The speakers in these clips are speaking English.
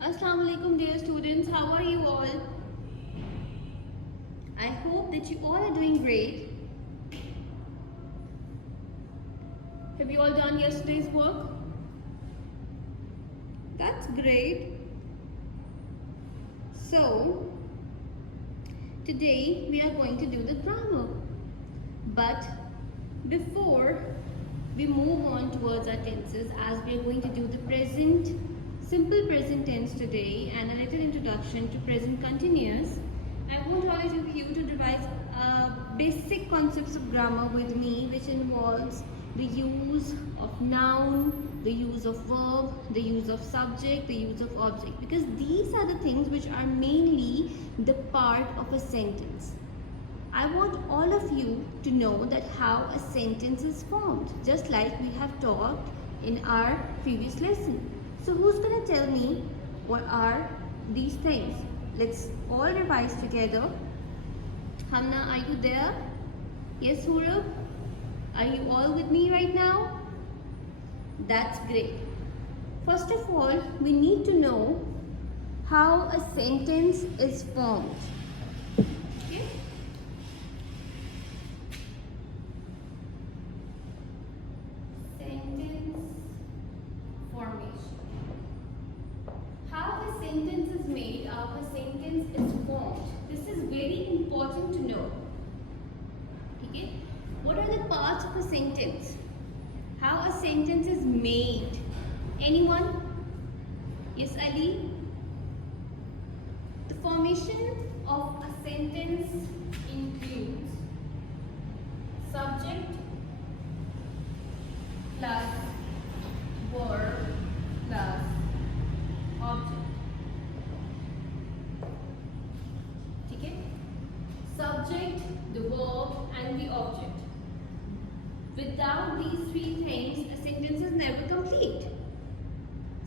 Assalamu alaikum dear students, how are you all? I hope that you all are doing great. Have you all done yesterday's work? That's great. So, today we are going to do the grammar. But before we move on towards our tenses, as we are going to do the present, simple present tense today and a little introduction to present continuous, I want all of you to revise basic concepts of grammar with me, which involves the use of noun, the use of verb, the use of subject, the use of object, because these are the things which are mainly the part of a sentence. I want all of you to know that how a sentence is formed, just like we have talked in our previous lesson. So who's going to tell me what are these things? Let's all revise together. Hamna, are you there? Yes, Hurab? Are you all with me right now? That's great. First of all, we need to know how a sentence is formed. Okay? Sentence formation. How a sentence is made, how a sentence is formed. This is very important to know. Okay? What are the parts of a sentence? How a sentence is made? Anyone? Yes, Ali? The formation of a sentence includes subject plus verb plus object. Okay? Subject, the verb and the object. Without these three things, a sentence is never complete.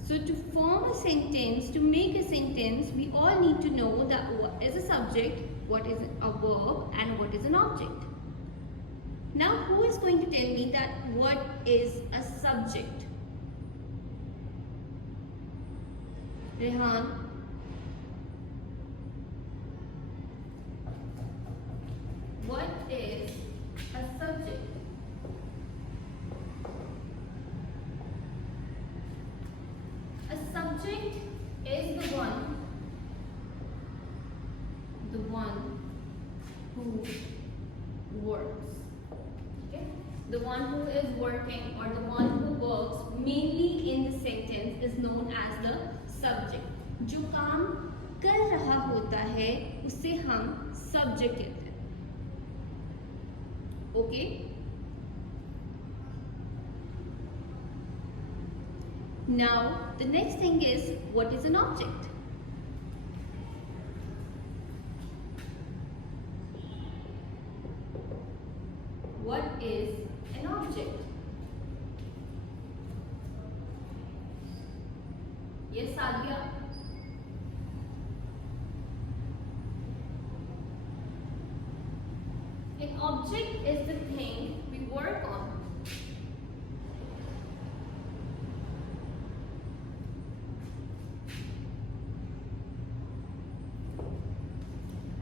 So to form a sentence, to make a sentence, we all need to know that what is a subject, what is a verb and what is an object. Now who is going to tell me that what is a subject? Rehan? What is a subject? A subject is the one who works. Okay? The one who is working or the one who works mainly in the sentence is known as the subject. जो काम कर रहा होता है उसे हम subject कहते हैं. Okay? Now, the next thing is, what is an object? What is an object? Yes, Sadia? An object is the thing we work on.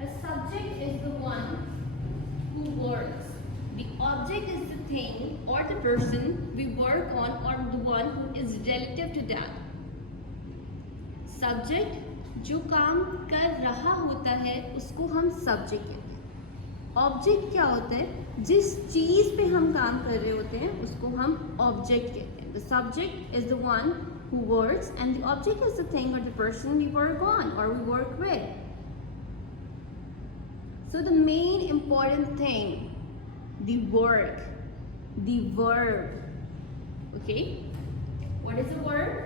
A subject is the one who works. The object is the thing or the person we work on or the one who is relative to that. Subject, जो काम कर रहा होता है उसको हम subject कहते हैं. Object क्या होता है? जिस चीज़ पे हम काम कर रहे होते हैं उसको हम object कहते हैं. The subject is the one who works and the object is the thing or the person we work on or we work with. So the main important thing, the work, the verb. Okay? What is a verb?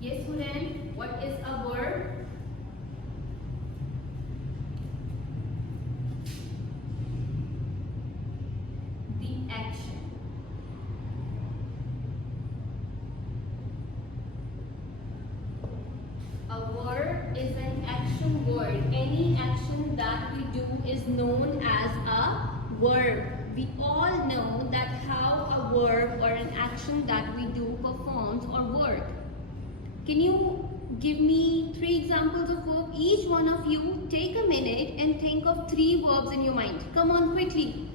Yes, Huren, what is a verb? The action. A verb is an action word. Any action that we do is known as a verb. we all know that how a verb or an action that we do performs or work. Can you give me 3 examples of verb? Each one of you take a minute and think of 3 verbs in your mind. Come on, quickly.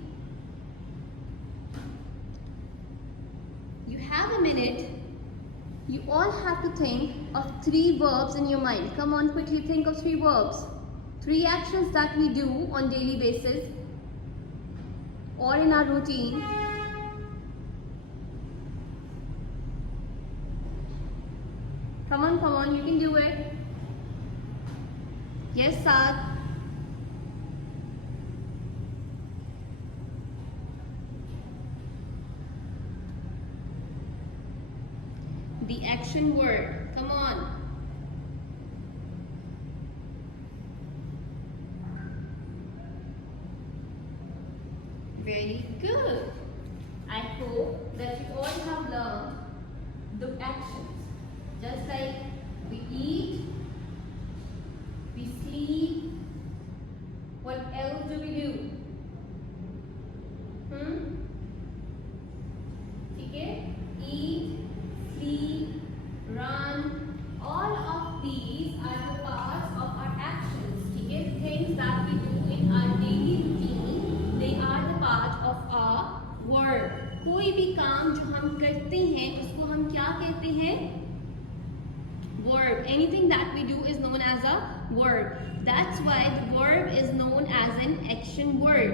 You have a minute. You all have to think of 3 verbs in your mind. Come on, quickly think of 3 verbs. 3 actions that we do on daily basis or in our routine. Come on, you can do it. Yes, Saad. The action word. Come on. Very good. I hope that you all have learned the actions. Just like we eat, we sleep, what else do we do? Okay? Eat, sleep, run, all of these are the parts of our actions. Okay? Things that we do in our daily routine, they are the part of our verb. कोई भी काम जो हम करते हैं उसको हम क्या कहते हैं? Verb. Anything that we do is known as a verb. That's why the verb is known as an action word.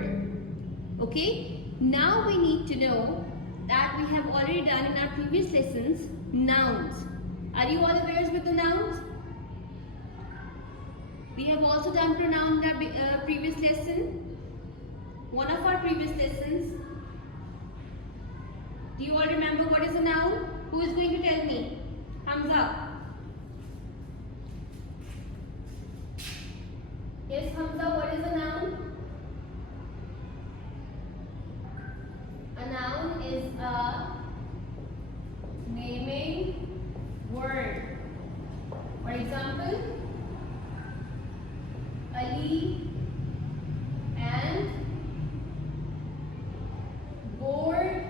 Okay? Now we need to know that we have already done in our previous lessons nouns. Are you all aware with the nouns? We have also done pronoun in our previous lesson. One of our previous lessons. Do you all remember what is a noun? Who is going to tell me? Hamza. Yes, Hamza, what is a noun? A noun is a naming word. For example, Ali and board.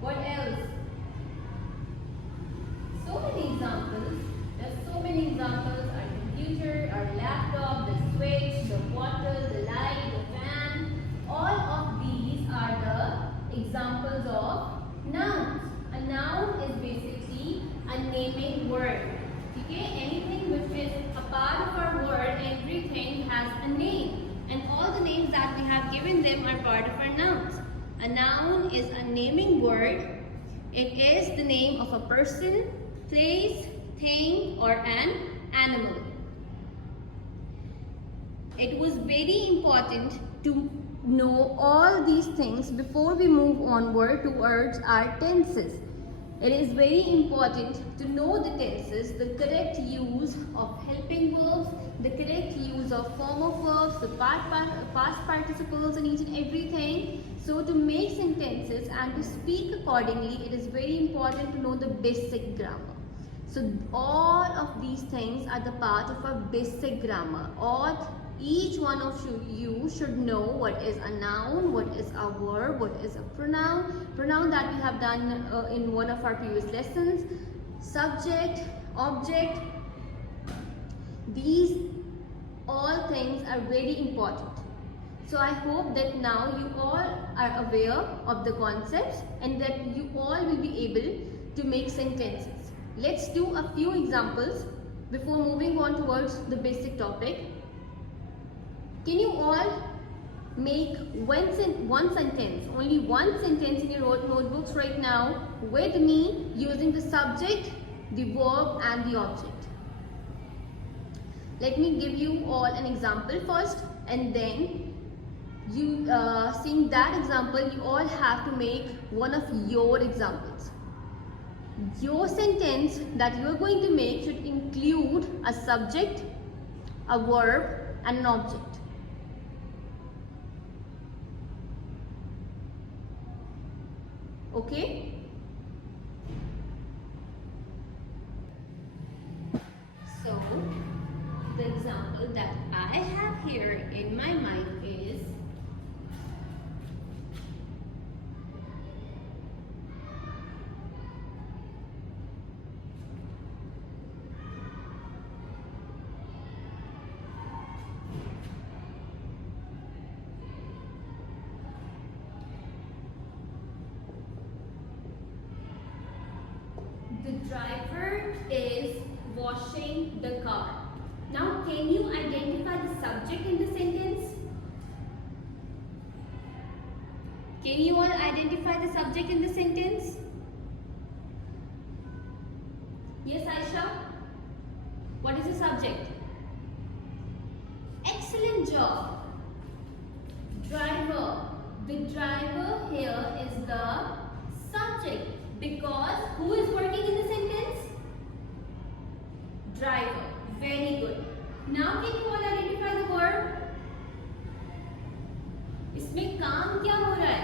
What else? So many examples. There's so many examples. Our computer, our laptop, the switch, the bottle, the light, the fan. All of these are the examples of nouns. A noun is basically a naming word. Okay? Anything which is a part of our word, everything has a name. And all the names that we have given them are part of our nouns. A noun is a naming word. It is the name of a person, place, thing, or an animal. It was very important to know all these things before we move onward towards our tenses. It is very important to know the tenses, the correct use of helping verbs, the correct use of formal verbs, the past participles and each and everything. So to make sentences and to speak accordingly, it is very important to know the basic grammar. So all of these things are the part of our basic grammar. Each one of you should know what is a noun, what is a verb, what is a pronoun that we have done in one of our previous lessons, subject, object. These all things are very important. So I hope that now you all are aware of the concepts and that you all will be able to make sentences. Let's do a few examples before moving on towards the basic topic. Can you all make one sentence, only one sentence in your notebooks right now with me using the subject, the verb and the object? Let me give you all an example first, and then you seeing that example, you all have to make one of your examples. Your sentence that you are going to make should include a subject, a verb and an object. Okay? So, the example that I have here in my mind is washing the car. Now, can you identify the subject in the sentence? Can you all identify the subject in the sentence? Yes, Aisha? What is the subject? Excellent job. Driver. The driver here is the subject because who is working in the sentence? Driver. Very good. Now can you all identify the verb? इसमें काम क्या हो रहा है?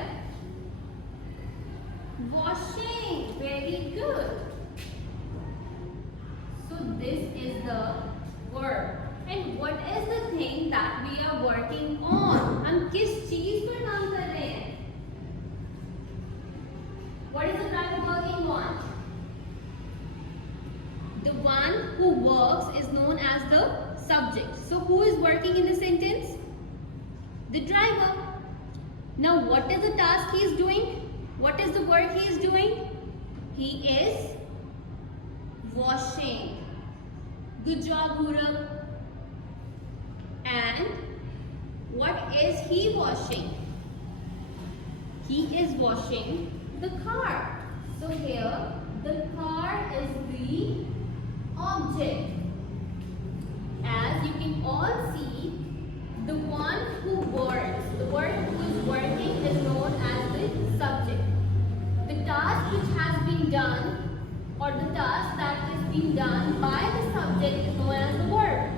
Washing. Very good. So this is the verb. And what is the thing that we are working on? हम किस चीज पर काम कर रहे हैं? What is the driver working on? The one who works is known as the subject. So who is working in the sentence? The driver. Now what is the task he is doing? What is the work he is doing? He is washing. Good job, Gaurav. And what is he washing? He is washing the car. So here the car is the object. As you can all see, the one who works, the one who is working is known as the subject. The task which has been done or the task that is being done by the subject is known as the verb.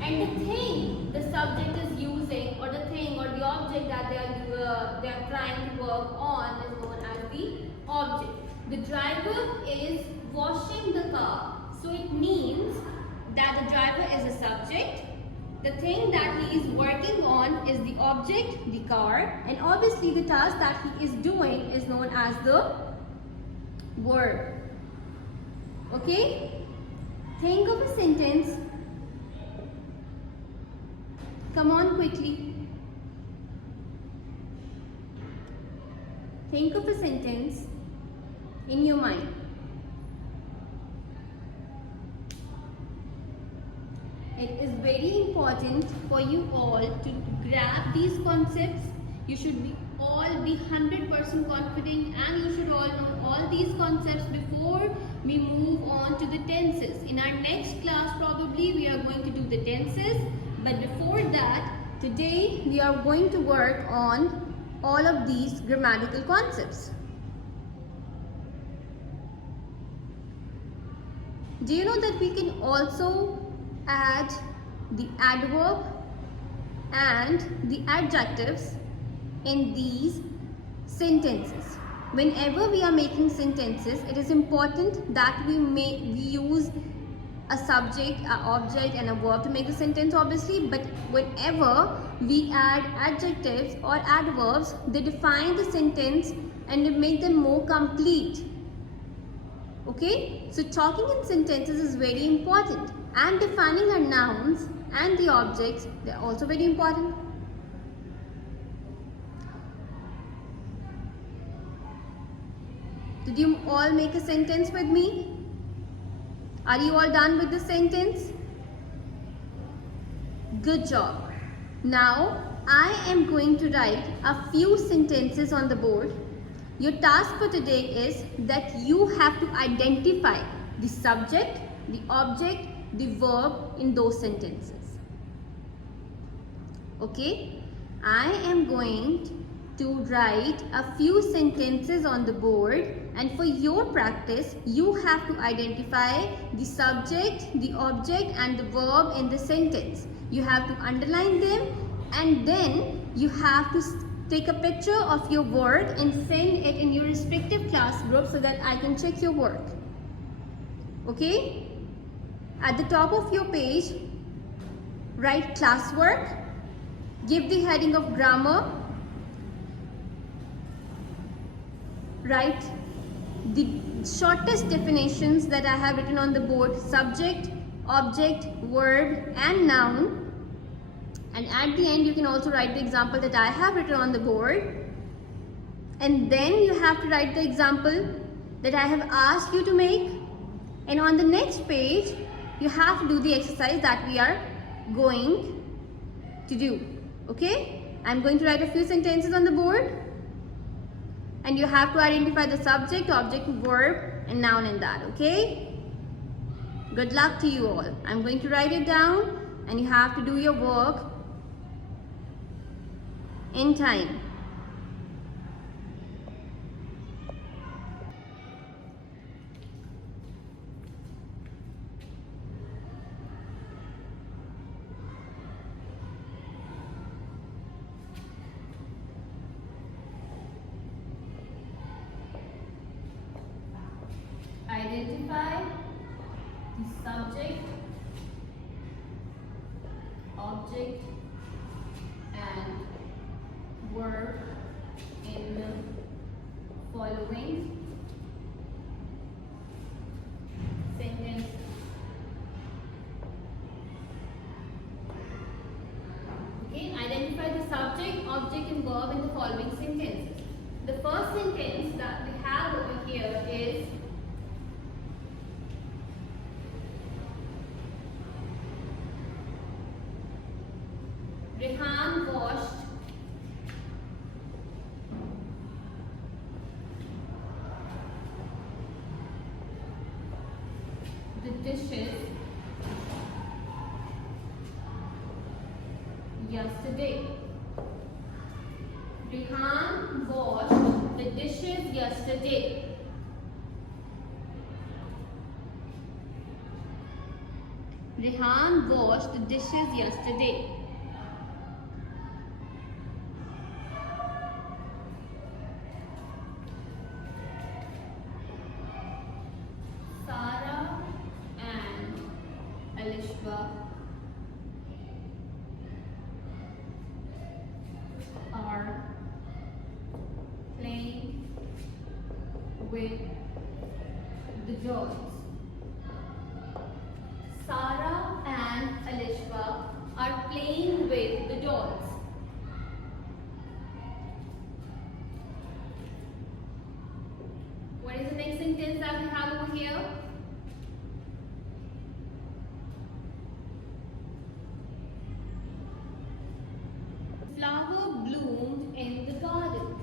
And the thing the subject is using or the thing or the object that they are trying to work on is known as the object. The driver is washing the car. So it means that the driver is a subject. The thing that he is working on is the object, the car, and obviously the task that he is doing is known as the verb. Okay? Think of a sentence. Come on quickly. Think of a sentence in your mind. It is very important for you all to grab these concepts. You should all be 100% confident and you should all know all these concepts before we move on to the tenses. In our next class probably we are going to do the tenses, but before that today we are going to work on all of these grammatical concepts. Do you know that we can also add the adverb and the adjectives in these sentences? Whenever we are making sentences, it is important that we use a subject, an object and a verb to make the sentence obviously, but whenever we add adjectives or adverbs, they define the sentence and they make them more complete. Okay? So talking in sentences is very important, and defining our nouns and the objects, they are also very important. Did you all make a sentence with me? Are you all done with the sentence? Good job. Now I am going to write a few sentences on the board. Your task for today is that you have to identify the subject, the object, the verb in those sentences. Okay? I am going to write a few sentences on the board, and for your practice you have to identify the subject, the object and the verb in the sentence. You have to underline them and then you have to take a picture of your work and send it in your respective class group so that I can check your work. Okay? At the top of your page, write classwork, give the heading of grammar, write the shortest definitions that I have written on the board: subject, object, verb and noun. And at the end you can also write the example that I have written on the board. And then you have to write the example that I have asked you to make. And on the next page you have to do the exercise that we are going to do. Okay? I'm going to write a few sentences on the board and you have to identify the subject, object, verb and noun in that. Okay? Good luck to you all. I'm going to write it down and you have to do your work in time. Identify the subject, object and verb in the following sentence. Okay, identify the subject, object and verb in the following sentences. The first sentence that we have over here is Rehan washed the dishes yesterday. Rehan washed the dishes yesterday. Rehan washed the dishes yesterday. Sarah and Alishba are playing with the dolls. Sarah and Alishba are playing with the dolls. What is the next sentence that we have over here? Flower bloomed in the garden.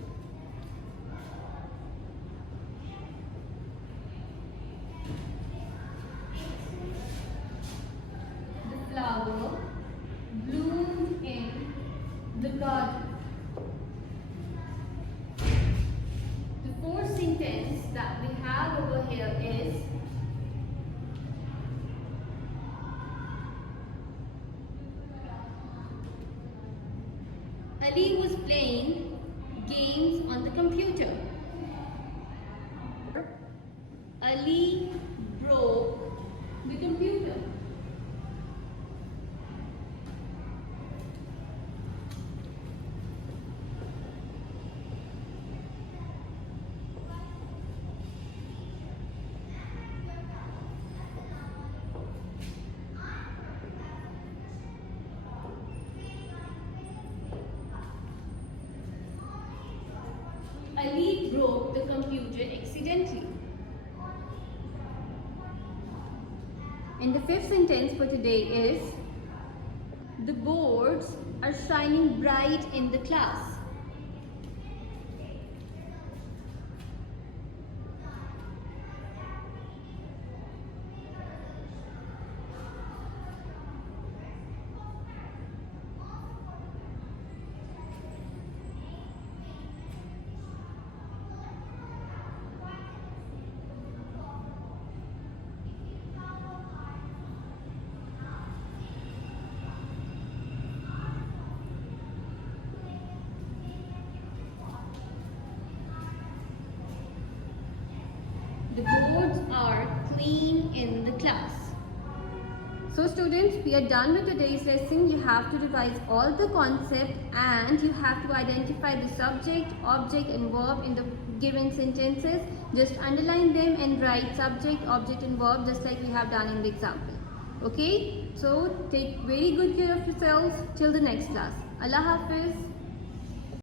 The flower bloomed in the garden. The fourth sentence that we have over here is Ali was playing games on the computer. Ali broke the computer. Ali broke the computer accidentally. And the fifth sentence for today is the boards are shining bright in the class. The boards are clean in the class. So students, we are done with today's lesson. You have to revise all the concepts and you have to identify the subject, object and verb in the given sentences. Just underline them and write subject, object and verb just like we have done in the example. Okay? So take very good care of yourselves till the next class. Allah Hafiz.